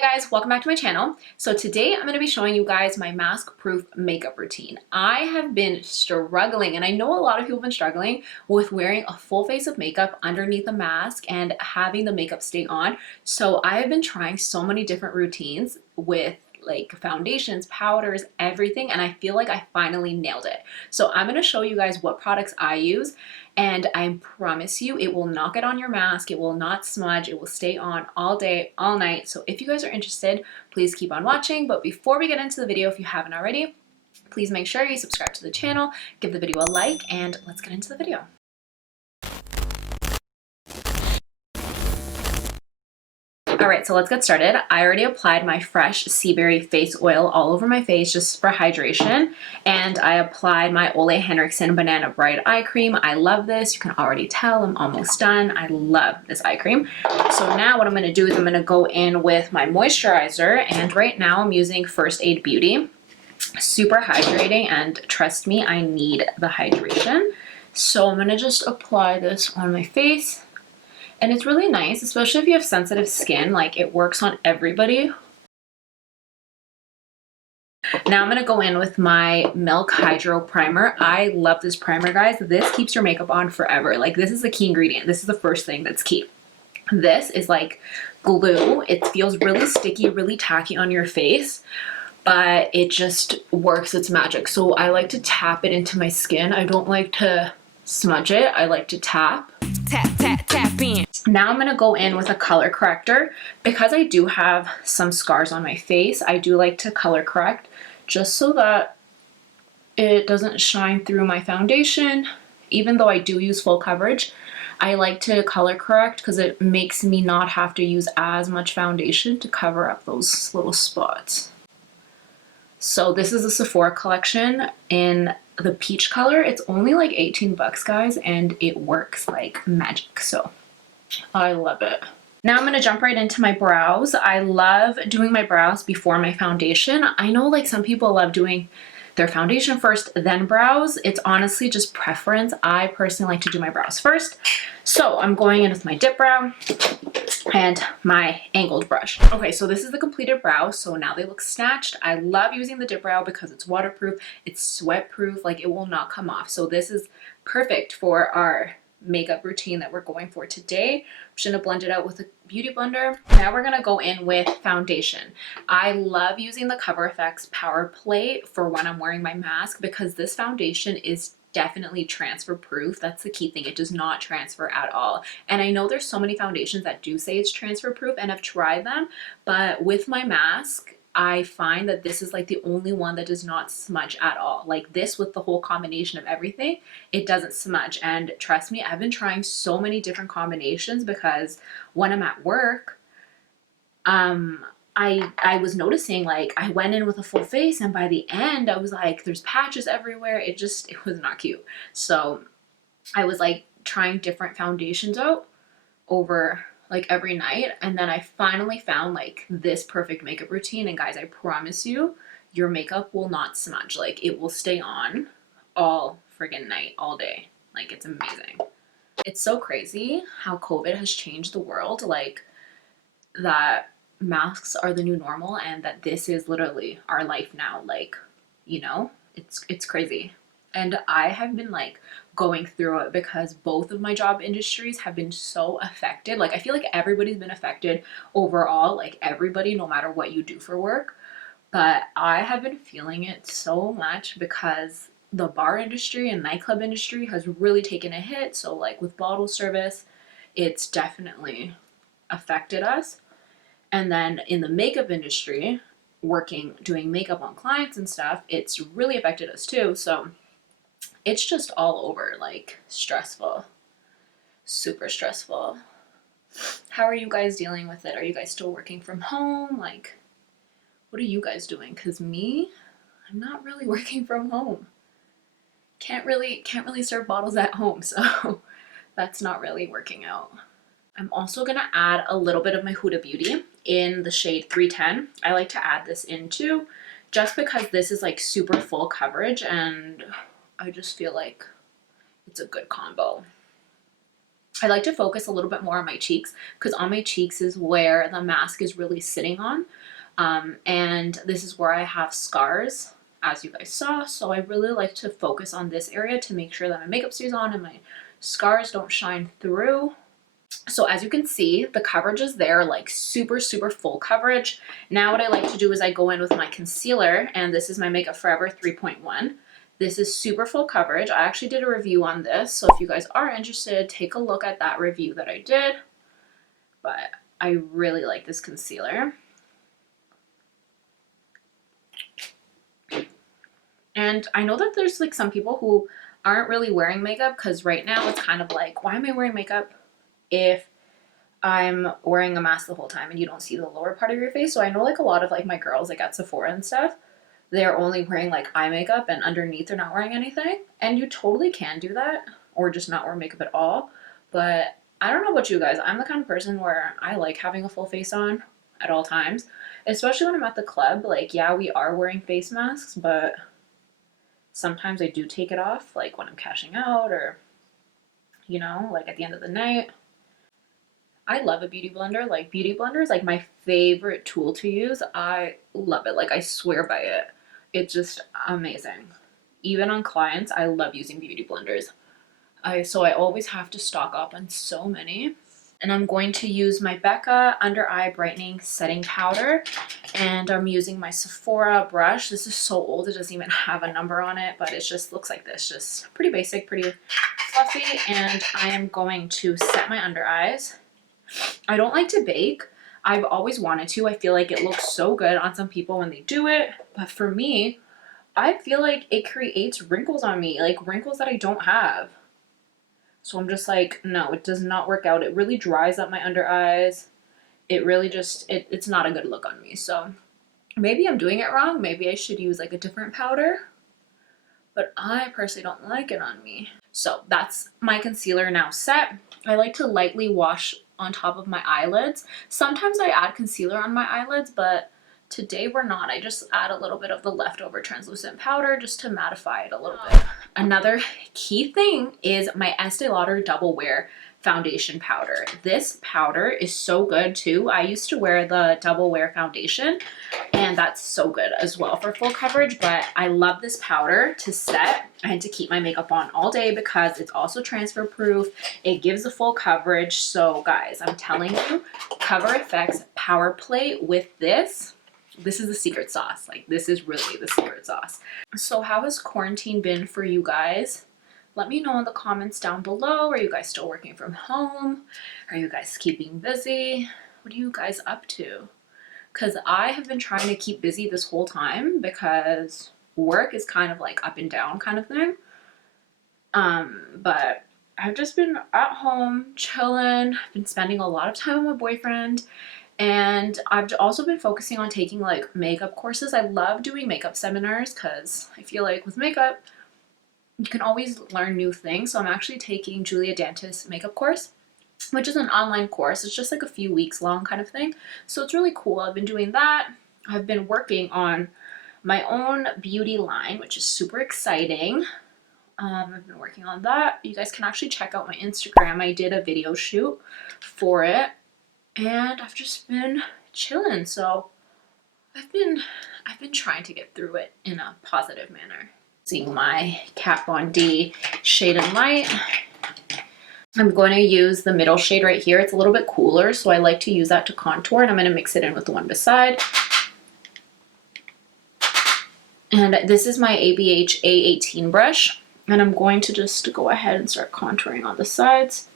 Hey guys, welcome back to my channel. So today I'm going to be showing you guys my mask proof makeup routine. I have been struggling, and I know a lot of people have been struggling with wearing a full face of makeup underneath a mask and having the makeup stay on. So I have been trying so many different routines with like foundations, powders, everything, and I feel like I finally nailed it. So I'm going to show you guys what products I use, and I promise you it will not get on your mask, it will not smudge, it will stay on all day, all night. So if you guys are interested, please keep on watching. But before we get into the video, if you haven't already, please make sure you subscribe to the channel, give the video a like, and let's get into the video. Alright, so let's get started. I already applied my fresh sea berry face oil all over my face just for hydration, and I applied my HENRIKSON banana bright eye cream. I love this. You can already tell I'm almost done. I love this eye cream. So now what I'm going to do is I'm going to go in with my moisturizer, and right now I'm using First Aid Beauty. Super hydrating, and trust me, I need the hydration. So I'm going to just apply this on my face. And it's really nice, especially if you have sensitive skin, like it works on everybody. Now I'm going to go in with my Milk Hydro Primer. I love this primer, guys. This keeps your makeup on forever. Like, this is the key ingredient. This is the first thing that's key. This is like glue. It feels really sticky, really tacky on your face, but it just works its magic. So I like to tap it into my skin. I don't like to smudge it. I like to tap. Tap, tap, tap in. Now I'm going to go in with a color corrector. Because I do have some scars on my face, I do like to color correct just so that it doesn't shine through my foundation. Even though I do use full coverage, I like to color correct because it makes me not have to use as much foundation to cover up those little spots. So this is a Sephora collection in the peach color. It's only like 18 bucks, guys, and it works like magic. So I love it. Now I'm going to jump right into my brows. I love doing my brows before my foundation. I know like some people love doing their foundation first, then brows. It's honestly just preference. I personally like to do my brows first. So I'm going in with my dip brow and my angled brush. Okay, so this is the completed brow. So now they look snatched. I love using the dip brow because it's waterproof, it's sweat proof, like it will not come off. So this is perfect for our makeup routine that we're going for today. I'm just gonna blend it out with a beauty blender. Now we're gonna go in with foundation. I love using the Cover FX Power Play for when I'm wearing my mask because this foundation is definitely transfer proof. That's the key thing. It does not transfer at all. And I know there's so many foundations that do say it's transfer proof, and I've tried them, but with my mask, I find that this is like the only one that does not smudge at all. Like this, with the whole combination of everything, it doesn't smudge. And trust me, I've been trying so many different combinations because when I'm at work, I was noticing, like, I went in with a full face and by the end I was like, there's patches everywhere. It was not cute. So I was like trying different foundations out over like every night, and then I finally found like this perfect makeup routine. And guys, I promise you, your makeup will not smudge. Like, it will stay on all friggin' night, all day. Like, it's amazing. It's so crazy how COVID has changed the world, like that masks are the new normal and that this is literally our life now. Like, you know, it's crazy. And I have been like going through it because both of my job industries have been so affected. Like, I feel like everybody's been affected overall, like everybody, no matter what you do for work. But I have been feeling it so much because the bar industry and nightclub industry has really taken a hit. So like with bottle service, it's definitely affected us. And then in the makeup industry, doing makeup on clients and stuff, it's really affected us too. So it's just all over, like, stressful, super stressful. How are you guys dealing with it? Are you guys still working from home? Like, what are you guys doing? Because me, I'm not really working from home. Can't really serve bottles at home, so that's not really working out. I'm also gonna add a little bit of my Huda Beauty in the shade 310. I like to add this in too, just because this is like super full coverage and I just feel like it's a good combo. I like to focus a little bit more on my cheeks because on my cheeks is where the mask is really sitting on. And this is where I have scars, as you guys saw. So I really like to focus on this area to make sure that my makeup stays on and my scars don't shine through. So as you can see, the coverage is there, like super, super full coverage. Now what I like to do is I go in with my concealer, and this is my Makeup Forever 3.1. This is super full coverage. I actually did a review on this, so if you guys are interested, take a look at that review that I did. But I really like this concealer. And I know that there's like some people who aren't really wearing makeup, because right now it's kind of like, why am I wearing makeup if I'm wearing a mask the whole time and you don't see the lower part of your face? So I know like a lot of like my girls like at Sephora and stuff, they're only wearing like eye makeup and underneath they're not wearing anything. And you totally can do that, or just not wear makeup at all. But I don't know about you guys. I'm the kind of person where I like having a full face on at all times, especially when I'm at the club. Like, yeah, we are wearing face masks, but sometimes I do take it off, like when I'm cashing out, or, you know, like at the end of the night. I love a beauty blender. Like, beauty blender is like my favorite tool to use. I love it. Like, I swear by it. It's just amazing. Even on clients, I love using beauty blenders. So I always have to stock up on so many. And I'm going to use my Becca Under Eye Brightening Setting Powder. And I'm using my Sephora brush. This is so old, it doesn't even have a number on it, but it just looks like this. Just pretty basic, pretty fluffy. And I am going to set my under eyes. I don't like to bake. I've always wanted to. I feel like it looks so good on some people when they do it. But for me, I feel like it creates wrinkles on me, like wrinkles that I don't have. So I'm just like, no, it does not work out. It really dries up my under eyes. It really just, it's not a good look on me. So maybe I'm doing it wrong. Maybe I should use like a different powder. But I personally don't like it on me. So that's my concealer now set. I like to lightly wash on top of my eyelids. Sometimes I add concealer on my eyelids, but today we're not. I just add a little bit of the leftover translucent powder just to mattify it a little bit. Another key thing is my Estee Lauder Double Wear foundation powder. This powder is so good too. I used to wear the Double Wear foundation, and that's so good as well for full coverage, but I love this powder to set and to keep my makeup on all day because it's also transfer proof. It gives a full coverage. So guys, I'm telling you, Cover FX Power Play with this is the secret sauce. Like, this is really the secret sauce. So how has quarantine been for you guys? Let me know in the comments down below. Are you guys still working from home? Are you guys keeping busy? What are you guys up to? Because I have been trying to keep busy this whole time because work is kind of like up and down kind of thing. But I've just been at home chilling. I've been spending a lot of time with my boyfriend. And I've also been focusing on taking like makeup courses. I love doing makeup seminars because I feel like with makeup, you can always learn new things. So I'm actually taking Julia Dantis makeup course, which is an online course. It's just like a few weeks long kind of thing. So it's really cool. I've been doing that. I've been working on my own beauty line, which is super exciting. I've been working on that. You guys can actually check out my Instagram. I did a video shoot for it. And I've just been chilling. So I've been trying to get through it in a positive manner. Using my Kat Von D Shade and Light. I'm going to use the middle shade right here. It's a little bit cooler, so I like to use that to contour, and I'm going to mix it in with the one beside. And this is my ABH A18 brush, and I'm going to just go ahead and start contouring on the sides.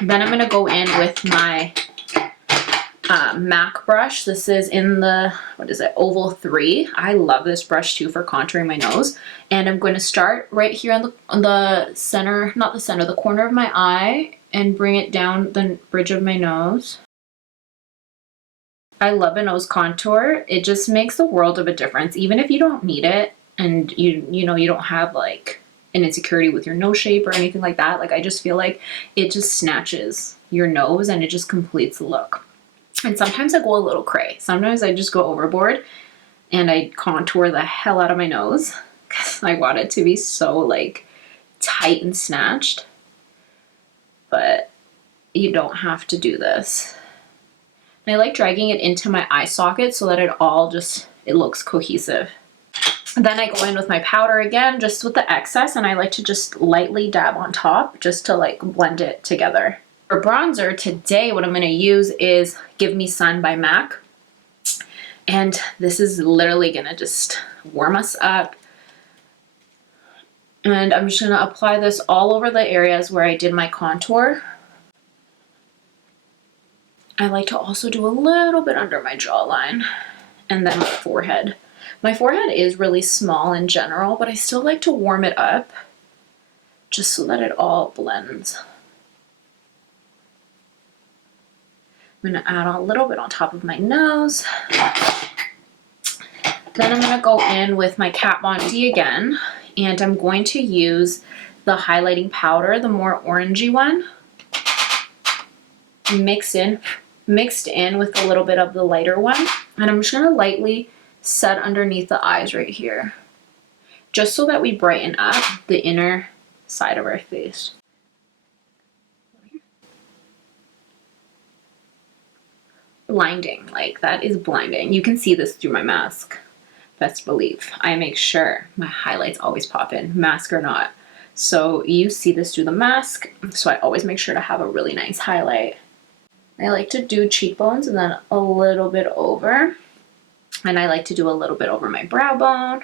Then I'm going to go in with my MAC brush. This is in the, what is it, Oval 3. I love this brush too for contouring my nose. And I'm going to start right here on the center, not the center, the corner of my eye, and bring it down the bridge of my nose. I love a nose contour. It just makes the world of a difference, even if you don't need it and you know you don't have like an insecurity with your nose shape or anything like that. Like, I just feel like it just snatches your nose and it just completes the look. And sometimes I go a little cray. Sometimes I just go overboard and I contour the hell out of my nose because I want it to be so like tight and snatched, but you don't have to do this. And I like dragging it into my eye socket so that it looks cohesive. Then I go in with my powder again, just with the excess, and I like to just lightly dab on top just to like blend it together. For bronzer, today what I'm going to use is Give Me Sun by MAC. And this is literally going to just warm us up. And I'm just going to apply this all over the areas where I did my contour. I like to also do a little bit under my jawline and then my forehead. My forehead is really small in general, but I still like to warm it up just so that it all blends. I'm going to add a little bit on top of my nose. Then I'm going to go in with my Kat Von D again, and I'm going to use the highlighting powder, the more orangey one, mixed in with a little bit of the lighter one. And I'm just going to lightly set underneath the eyes right here, just so that we brighten up the inner side of our face. Blinding, like that is blinding. You can see this through my mask. Best believe. I make sure my highlights always pop in, mask or not. So you see this through the mask, so I always make sure to have a really nice highlight. I like to do cheekbones and then a little bit over. And I like to do a little bit over my brow bone.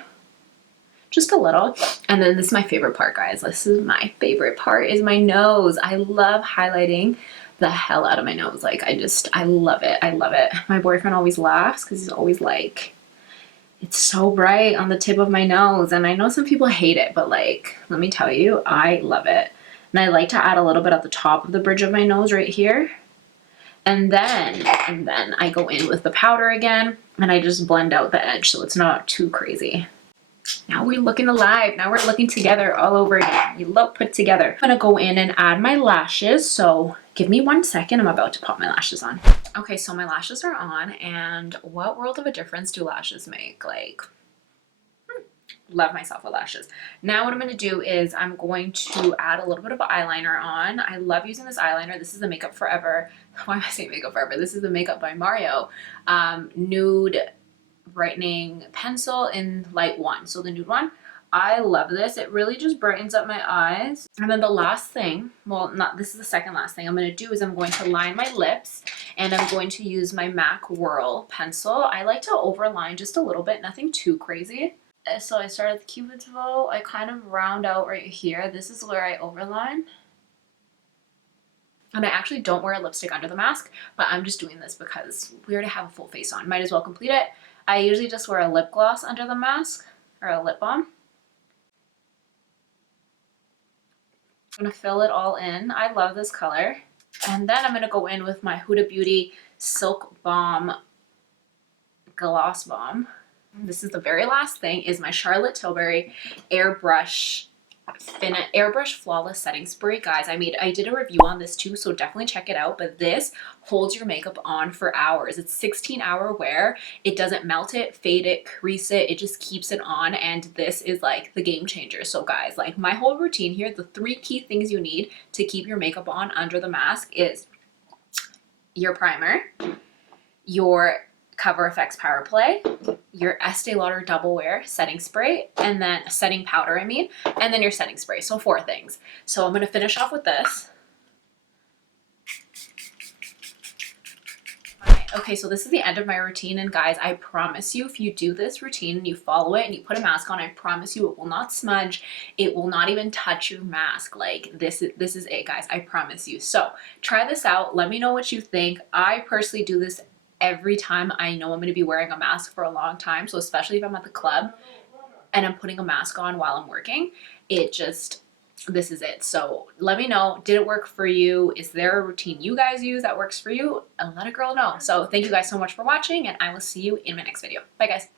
Just a little. And then this is my favorite part, guys. This is my favorite part, is my nose. I love highlighting the hell out of my nose. Like I love it. I love it. My boyfriend always laughs because he's always like, it's so bright on the tip of my nose. And I know some people hate it, but like, let me tell you, I love it. And I like to add a little bit at the top of the bridge of my nose right here. And then I go in with the powder again, and I just blend out the edge so it's not too crazy. Now we're looking alive. Now we're looking together all over again. We look put together. I'm gonna go in and add my lashes. So give me 1 second. I'm about to pop my lashes on. Okay, so my lashes are on, and what world of a difference do lashes make? Like, love myself with lashes. Now what I'm going to do is I'm going to add a little bit of eyeliner on. I love using this eyeliner. This is the Makeup Forever. Why am I saying Makeup Forever? This is the Makeup by Mario nude brightening pencil in light 1. So the nude one. I love this. It really just brightens up my eyes. And then the last thing, well, this is the second last thing I'm going to do, is I'm going to line my lips, and I'm going to use my MAC WHIRL pencil. I like to overline just a little bit, nothing too crazy. So I start at the Cupid's bow. I kind of round out right here. This is where I overline. And I actually don't wear a lipstick under the mask, but I'm just doing this because we already have a full face on. Might as well complete it. I usually just wear a lip gloss under the mask, or a lip balm. I'm going to fill it all in. I love this color. And then I'm going to go in with my Huda Beauty Silk Balm Gloss Balm. This is the very last thing, is my Charlotte Tilbury Airbrush Flawless Setting Spray. Guys, I did a review on this too, so definitely check it out. But this holds your makeup on for hours. It's 16-hour wear. It doesn't melt it, fade it, crease it. It just keeps it on, and this is like the game changer. So guys, like my whole routine here, the 3 key things you need to keep your makeup on under the mask is your primer, your Cover FX Power Play, your Estee Lauder Double Wear setting spray, and then setting powder, and then your setting spray. So 4 things. So I'm going to finish off with this. Okay, so this is the end of my routine, and guys, I promise you, if you do this routine and you follow it and you put a mask on, I promise you it will not smudge. It will not even touch your mask. Like this is it, guys. I promise you. So try this out. Let me know what you think. I personally do this every time I know I'm going to be wearing a mask for a long time. So especially if I'm at the club and I'm putting a mask on while I'm working, this is it. So let me know, did it work for you? Is there a routine you guys use that works for you? And let a girl know. So thank you guys so much for watching, and I will see you in my next video. Bye guys.